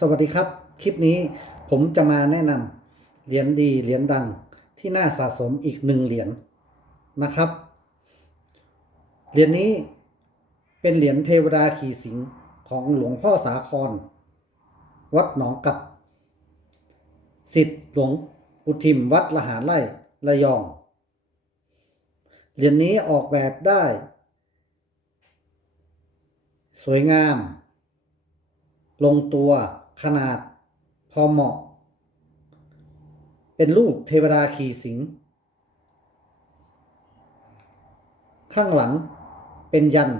สวัสดีครับ คลิปนี้ผมจะมาแนะนำเหรียญดีเหรียญดังที่น่าสะสมอีกหนึ่งเหรียญนะครับ เหรียญนี้เป็นเหรียญเทวดาขี่สิงของหลวงพ่อสาคร วัดหนองกับสิทธิ์หลวงอุทิมวัดละหารไร่ระยอง เหรียญนี้ออกแบบได้ สวยงาม ลงตัว ขนาดพอเหมาะ เป็นรูปเทวดาขี่สิง ข้างหลังเป็นยัน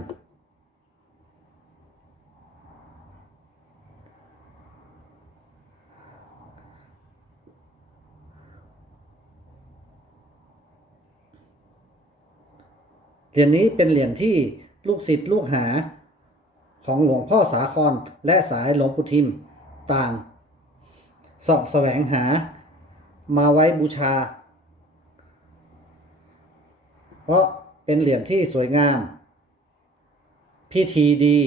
เหรียญนี้เป็นเหรียญที่ลูกศิษย์ลูกหาของหลวงพ่อสาครและสายหลวงปู่ทิม ต่างเสาะแสวงหามาไว้บูชา เพราะเป็นเหรียญที่สวยงาม พิธีดี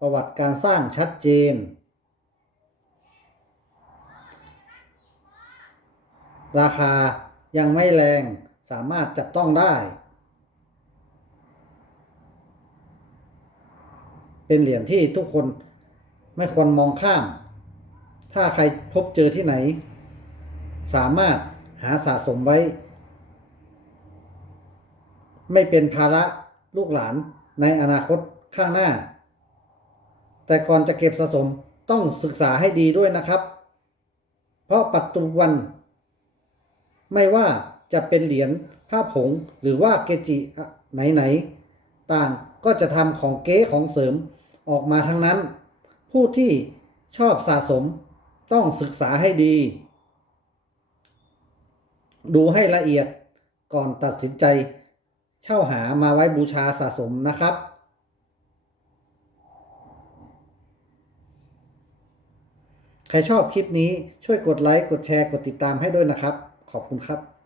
ประวัติการสร้างชัดเจน ราคายังไม่แรงสามารถจับต้องได้ เป็นเหรียญที่ทุกคนไม่ควรมองข้าม ถ้าใครพบเจอที่ไหน สามารถหาสะสมไว้ ไม่เป็นภาระลูกหลานในอนาคตข้างหน้า แต่ก่อนจะเก็บสะสมต้องศึกษาให้ดีด้วยนะครับ เพราะปัจจุบัน ไม่ว่าจะเป็นเหรียญผ้าผงหรือว่าเกจิไหนๆต่างก็จะทำของเก๊ของเสริมออกมาทั้งนั้น ผู้ที่ชอบสะสม ต้องศึกษาให้ดี ดูให้ละเอียดก่อนตัดสินใจ เช่าหามาไว้บูชาสะสมนะครับ ใครชอบคลิปนี้ช่วยกดไลค์ กดแชร์ กดติดตามให้ด้วยนะครับ ขอบคุณครับ